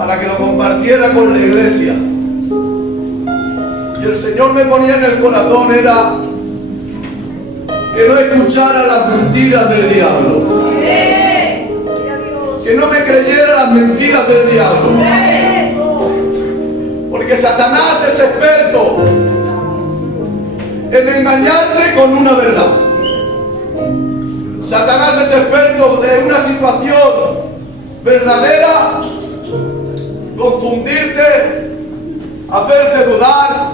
para que lo compartiera con la iglesia. Y el Señor me ponía en el corazón era que no escuchara las mentiras del diablo. Que no me creyera las mentiras del diablo. Porque Satanás es experto en engañarte con una verdad. Satanás es experto de una situación verdadera, confundirte, hacerte dudar,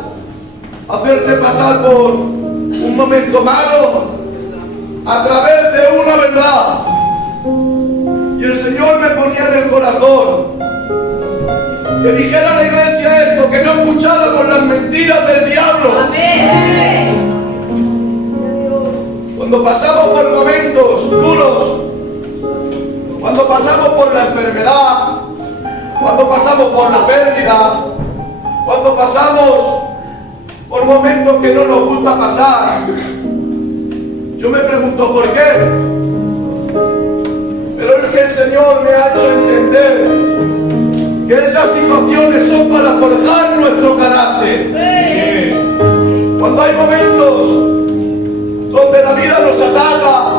hacerte pasar por un momento malo a través de una verdad. Y el Señor me ponía en el corazón que dijera a la iglesia esto, que no escucháramos las mentiras del diablo. Amén. Cuando pasamos por momentos duros, cuando pasamos por la enfermedad, cuando pasamos por la pérdida, cuando pasamos por momentos que no nos gusta pasar, yo me pregunto ¿por qué? Pero es que el Señor me ha hecho entender que esas situaciones son para forjar nuestro carácter. Cuando hay momentos donde la vida nos ataca,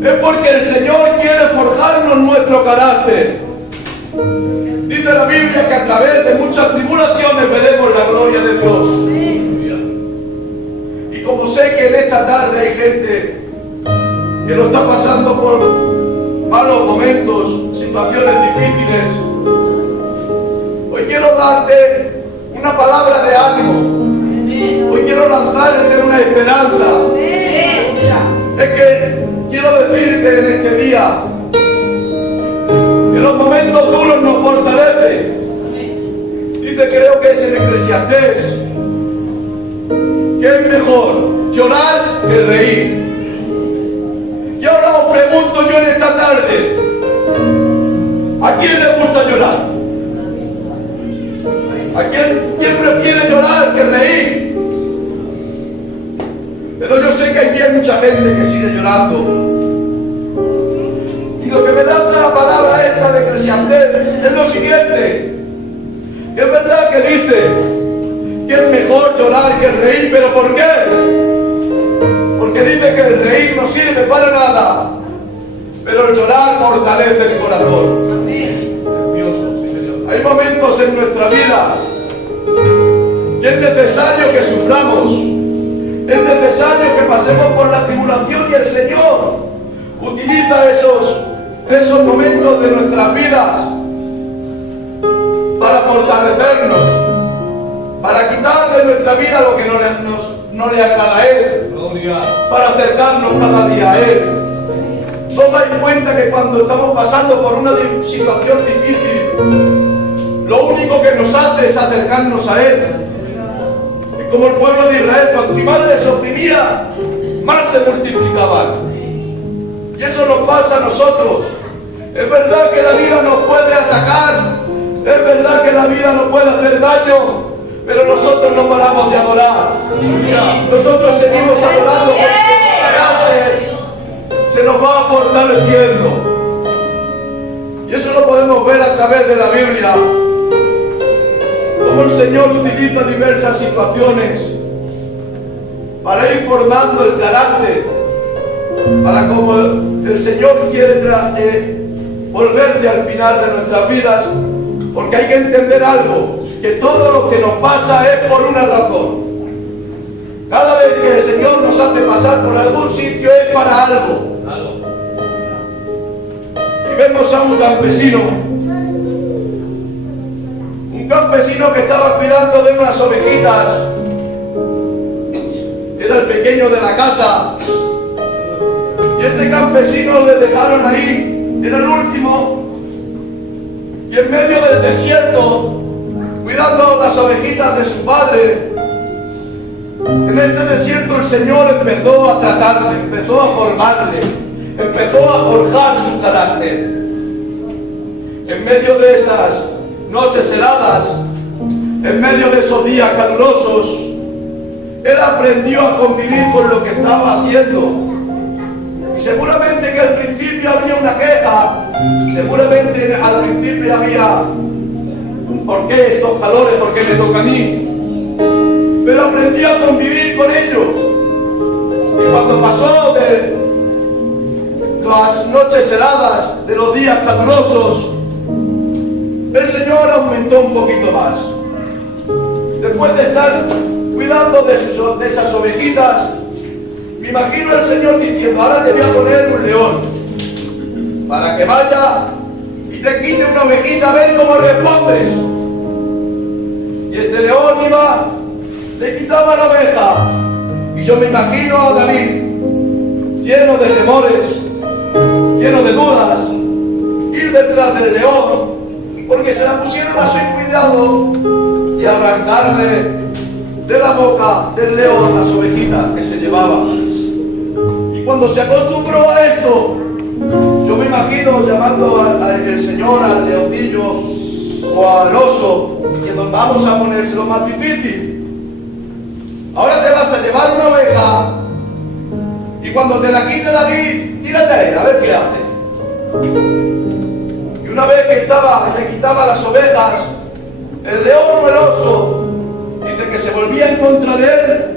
es porque el Señor quiere forjarnos nuestro carácter. Dice la Biblia que a través de muchas tribulaciones veremos la gloria de Dios. Y como sé que en esta tarde hay gente que lo está pasando por malos momentos, situaciones difíciles, hoy quiero darte una palabra de ánimo. Hoy quiero lanzarte una esperanza. Es que quiero decirte en este día que los momentos duros nos fortalecen. Dice, creo que es en Eclesiastés, que es mejor llorar que reír. Y ahora os pregunto yo en esta tarde, ¿a quién le gusta llorar? ¿A quién prefiere llorar que reír? Pero yo sé que aquí hay mucha gente que sigue llorando. Y lo que me lanza la palabra esta de Eclesiastés es lo siguiente. Que es verdad que dice que es mejor llorar que reír, pero ¿por qué? Porque dice que el reír no sirve para nada, pero el llorar fortalece el corazón. Hay momentos en nuestra vida que es necesario que suframos, es necesario que pasemos por la tribulación, y el Señor utiliza esos momentos de nuestras vidas para fortalecernos, para quitar de nuestra vida lo que no le agrada a Él, para acercarnos cada día a Él. ¿No dais cuenta que cuando estamos pasando por una situación difícil, lo único que nos hace es acercarnos a Él? Y como el pueblo de Israel, cuanto más les oprimía, más se multiplicaban. Y eso nos pasa a nosotros. Es verdad que la vida nos puede atacar, es verdad que la vida nos puede hacer daño, pero nosotros no paramos de adorar. Nosotros seguimos adorando porque el carácter se nos va fortaleciendo. Y eso lo podemos ver a través de la Biblia. Como el Señor utiliza diversas situaciones para ir formando el carácter, para como el Señor quiere volverte al final de nuestras vidas, porque hay que entender algo, que todo lo que nos pasa es por una razón. Cada vez que el Señor nos hace pasar por algún sitio es para algo. Y vemos a un campesino que estaba cuidando de unas ovejitas. Era el pequeño de la casa. Y este campesino le dejaron ahí, era el último. Y en medio del desierto, cuidando las ovejitas de su padre, en este desierto el Señor empezó a tratarle, empezó a formarle, empezó a forjar su carácter. En medio de esas noches heladas, en medio de esos días calurosos, él aprendió a convivir con lo que estaba haciendo. Y seguramente que al principio había una queja, seguramente al principio siempre había un porqué estos calores, por qué me toca a mí. Pero aprendí a convivir con ellos. Y cuando pasó de las noches heladas, de los días calurosos, el Señor aumentó un poquito más. Después de estar cuidando de esas ovejitas, me imagino al Señor diciendo: ahora te voy a poner un león para que vaya y te quite una ovejita, a ver cómo respondes. Y este león iba, le quitaba la oveja, y yo me imagino a David lleno de temores, lleno de dudas, ir detrás del león, porque se la pusieron a su cuidado, y arrancarle de la boca del león las ovejitas que se llevaba. Y cuando se acostumbró a esto, yo me imagino llamando al Señor al leoncillo o al oso, diciendo: vamos a ponérselo más difícil. Ahora te vas a llevar una oveja, y cuando te la quite David, tírate a él, a ver qué hace. Y una vez que le quitaba las ovejas, el león o el oso, dice que se volvía en contra de él,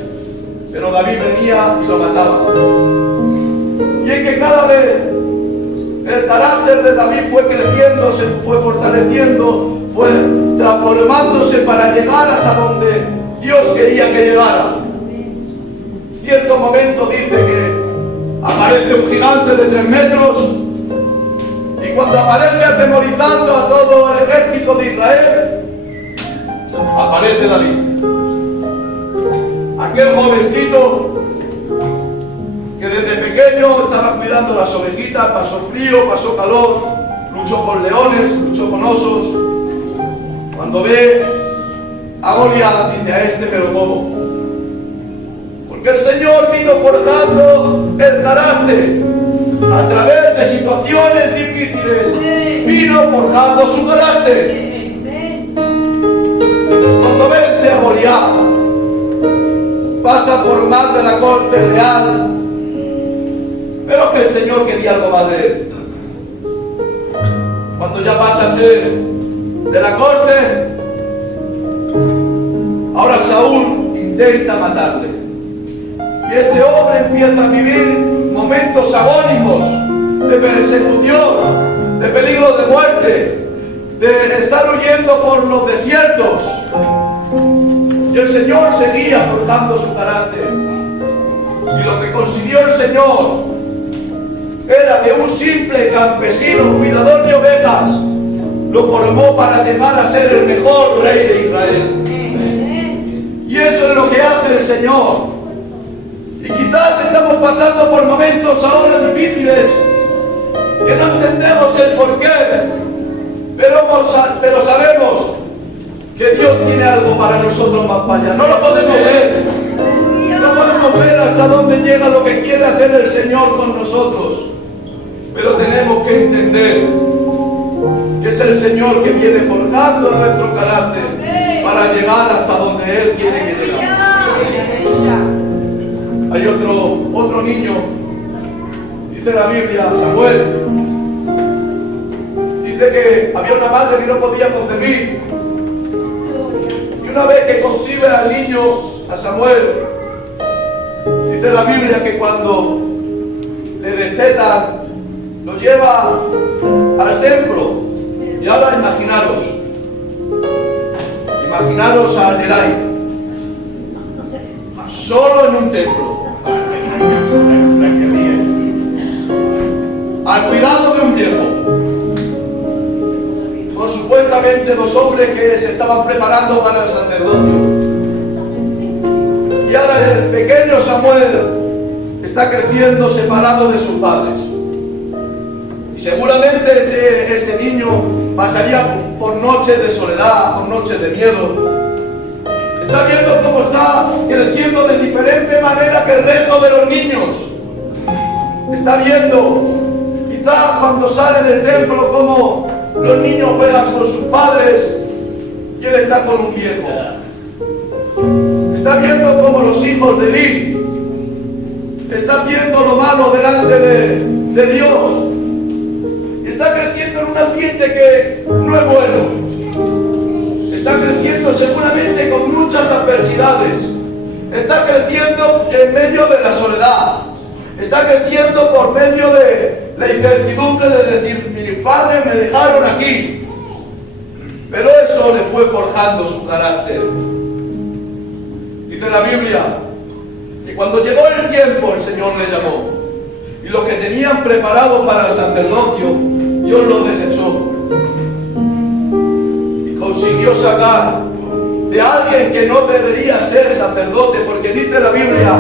pero David venía y lo mataba. Y es que cada vez el carácter de David fue creciendo, se fue fortaleciendo, fue transformándose para llegar hasta donde Dios quería que llegara. Cierto momento dice que aparece un gigante de 3 metros, y cuando aparece atemorizando a todo el ejército de Israel, aparece David. Aquel jovencito que desde pequeño estaba cuidando las ovejitas, pasó frío, pasó calor, luchó con leones, luchó con osos. Cuando ve a Goliat, dice: a este me lo como. Porque el Señor vino forjando el carácter a través de situaciones difíciles, vino forjando su carácter. Cuando vence a Goliat, pasa por más de la corte real, pero que el Señor quería algo más de él. Cuando ya pasa a ser de la corte, ahora Saúl intenta matarle. Y este hombre empieza a vivir momentos agónicos de persecución, de peligro de muerte, de estar huyendo por los desiertos. Y el Señor seguía forjando su carácter. Y lo que consiguió el Señor era de un simple campesino, cuidador de ovejas, lo formó para llegar a ser el mejor rey de Israel. Y eso es lo que hace el Señor. Y quizás estamos pasando por momentos ahora difíciles, que no entendemos el porqué, pero sabemos que Dios tiene algo para nosotros más para allá. No lo podemos ver. No podemos ver hasta dónde llega lo que quiere hacer el Señor con nosotros. Pero tenemos que entender que es el Señor que viene forjando nuestro carácter para llegar hasta donde Él quiere que lleguemos. Hay otro niño, dice la Biblia, Samuel, dice que había una madre que no podía concebir. Y una vez que concibe al niño, a Samuel, dice la Biblia que cuando le destetan, lo lleva al templo. Y ahora imaginaros a Geray, solo en un templo, al cuidado de un viejo, con supuestamente 2 hombres que se estaban preparando para el sacerdocio. Y ahora el pequeño Samuel está creciendo separado de sus padres. Y seguramente este niño pasaría por noches de soledad, por noches de miedo. Está viendo cómo está creciendo de diferente manera que el resto de los niños. Está viendo, quizás cuando sale del templo, cómo los niños juegan con sus padres y él está con un viejo. Está viendo cómo los hijos de Eli están haciendo lo malo delante de Dios. Está creciendo en un ambiente que no es bueno. Está creciendo seguramente con muchas adversidades. Está creciendo en medio de la soledad. Está creciendo por medio de la incertidumbre de decir, mis padres me dejaron aquí. Pero eso le fue forjando su carácter. Dice la Biblia que cuando llegó el tiempo el Señor le llamó. Y lo que tenían preparado para el sacerdocio, Dios lo desechó. Y consiguió sacar de alguien que no debería ser sacerdote, porque dice la Biblia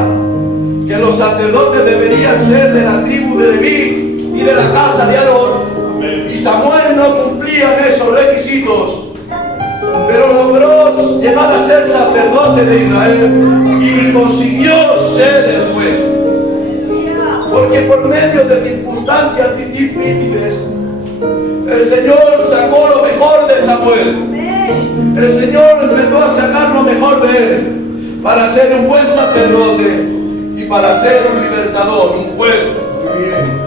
que los sacerdotes deberían ser de la tribu de Leví y de la casa de Aarón. Y Samuel no cumplía esos requisitos, pero logró llegar a ser sacerdote de Israel y consiguió ser el juez. Porque por medio de circunstancias difíciles, el Señor sacó lo mejor de Samuel. El Señor empezó a sacar lo mejor de él para ser un buen sacerdote y para ser un libertador, un juez. Muy bien.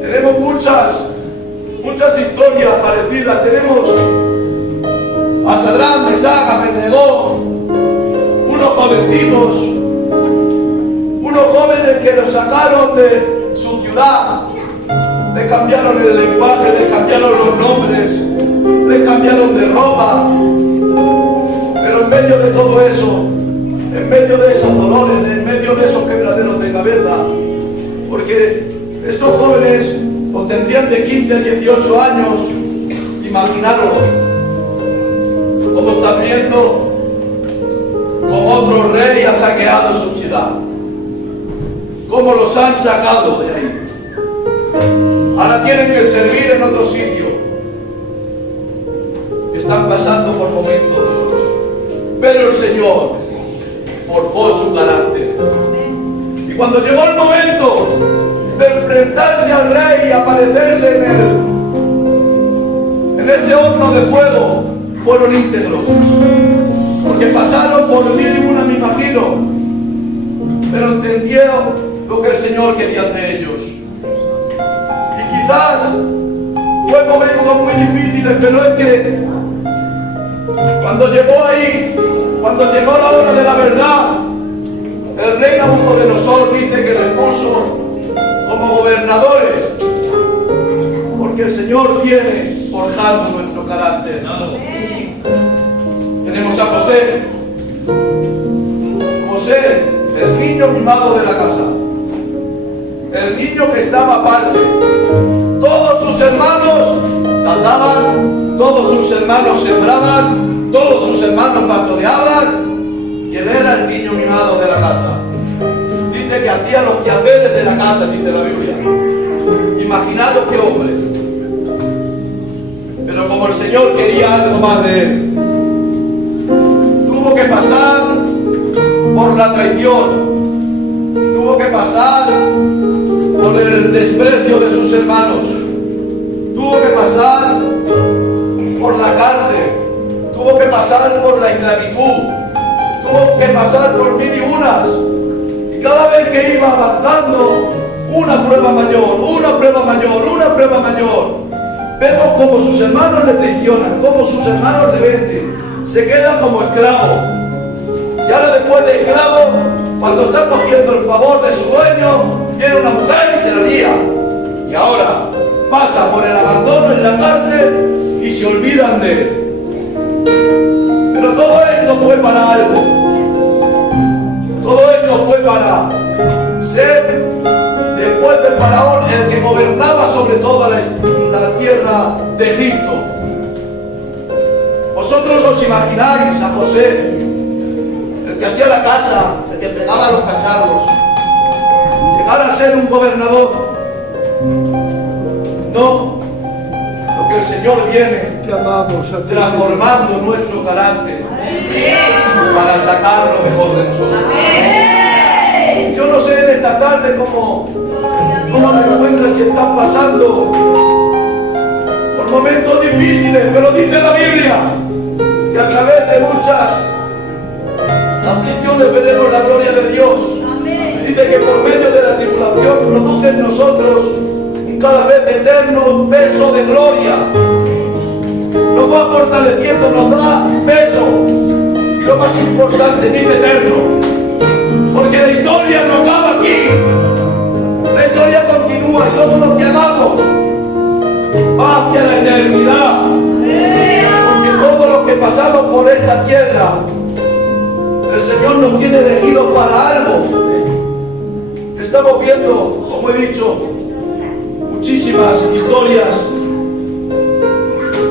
Tenemos muchas historias parecidas. Tenemos a Sadrán, Mesach, Abednego, unos jovencitos, unos jóvenes que los sacaron de su ciudad. Les cambiaron el lenguaje, les cambiaron los nombres, les cambiaron de ropa. Pero en medio de todo eso, en medio de esos dolores, en medio de esos quebraderos de cabeza, porque estos jóvenes os tendrían de 15 a 18 años, imaginaros cómo están viendo cómo otro rey ha saqueado su ciudad, cómo los han sacado de ahí. Ahora tienen que servir en otro sitio. Están pasando por momentos duros, pero el Señor forjó su carácter. Y cuando llegó el momento de enfrentarse al rey y aparecerse en ese horno de fuego, fueron íntegros, porque pasaron por mil y una, me imagino, pero entendieron lo que el Señor quería de ellos. Y quizás fue momentos muy difíciles, pero es que cuando llegó ahí, cuando llegó la hora de la verdad, el rey Nabucodonosor dice que les puso como gobernadores, porque el Señor viene forjando nuestro carácter. Tenemos a José, el niño mimado de la casa, el niño que estaba aparte. Todos sus hermanos cantaban, todos sus hermanos sembraban, todos sus hermanos pastoreaban, y él era el niño mimado de la casa. Dice que hacía los quehaceres de la casa, dice la Biblia. Imaginaos qué hombre. Pero como el Señor quería algo más de él, tuvo que pasar por la traición, tuvo que pasar por el desprecio de sus hermanos, tuvo que pasar por la cárcel, tuvo que pasar por la esclavitud, tuvo que pasar por mil y unas. Y cada vez que iba avanzando, una prueba mayor, una prueba mayor, una prueba mayor. Vemos como sus hermanos le traicionan, como sus hermanos le venden, se queda como esclavo. Y ahora después de esclavo, cuando está cogiendo el favor de su dueño, viene una mujer y se la lía. Y ahora pasa por el abandono en la cárcel y se olvidan de él. Pero todo esto fue para algo. Todo esto fue para ser, después de Faraón, el que gobernaba sobre toda la tierra de Egipto. Vosotros os imagináis a José, el que hacía la casa, el que fregaba los cacharros, llegar a ser un gobernador. No, lo que el Señor viene transformando nuestro carácter para sacar lo mejor de nosotros. Yo no sé en esta tarde cómo te encuentras si estás pasando por momentos difíciles, pero dice la Biblia que a través de muchas aflicciones veremos la gloria de Dios. Dice que por medio de la tribulación produce en nosotros cada vez eterno peso de gloria. Nos va fortaleciendo, nos da peso. Y lo más importante, dice eterno. Porque la historia no acaba aquí. La historia continúa y todo lo que hagamos va hacia la eternidad. Porque todo lo que pasamos por esta tierra, el Señor nos tiene elegidos para algo. Estamos viendo, como he dicho, muchísimas historias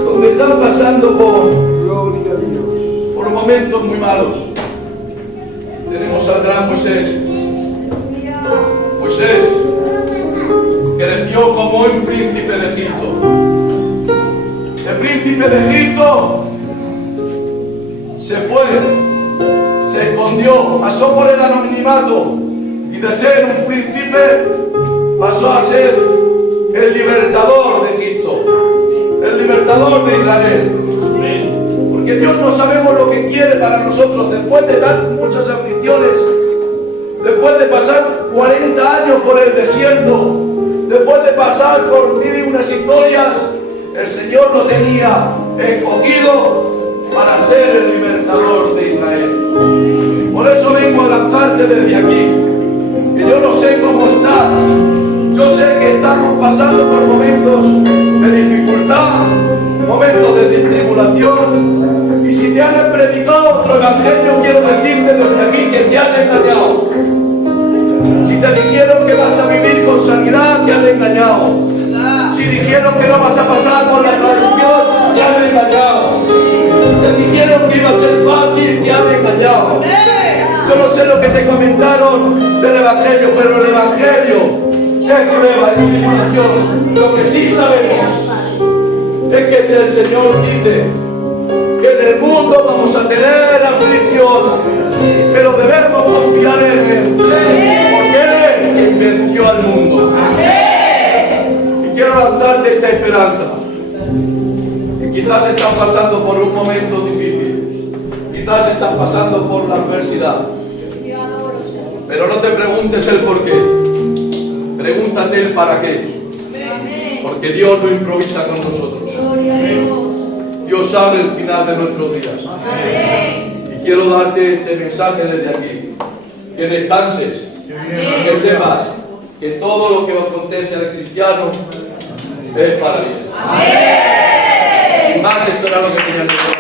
donde están pasando por momentos muy malos. Tenemos al gran Moisés. Moisés creció como un príncipe de Egipto. El príncipe de Egipto se fue, se escondió, pasó por el anonimato y de ser un príncipe pasó a ser el libertador de Egipto, el libertador de Israel. Porque Dios no sabemos lo que quiere para nosotros después de dar muchas aflicciones, después de pasar 40 años por el desierto, después de pasar por mil y unas historias. El Señor lo tenía escogido para ser el libertador de Israel. Por eso vengo a lanzarte desde aquí, que yo no sé cómo estás. Yo sé que estamos pasando por momentos de dificultad, momentos de tribulación. Y si te han predicado otro evangelio, quiero decirte desde aquí que te han engañado. Si te dijeron que vas a vivir con sanidad, te han engañado. Si dijeron que no vas a pasar por la traducción, te han engañado. Si te dijeron que iba a ser fácil, te han engañado. Yo no sé lo que te comentaron del evangelio, pero el evangelio es prueba y tribulación. Lo que sí sabemos es que si el Señor dice que en el mundo vamos a tener aflicción, pero debemos confiar en Él, porque Él es quien venció al mundo. Y quiero lanzarte esta esperanza. Y quizás estás pasando por un momento difícil, quizás estás pasando por la adversidad, pero no te preguntes el por qué, pregúntate el para qué, porque Dios no improvisa con nosotros. Dios sabe el final de nuestros días. Y quiero darte este mensaje desde aquí, que descanses, que sepas que todo lo que acontece al cristiano es para bien. Sin más, esto era lo que tenía que decir.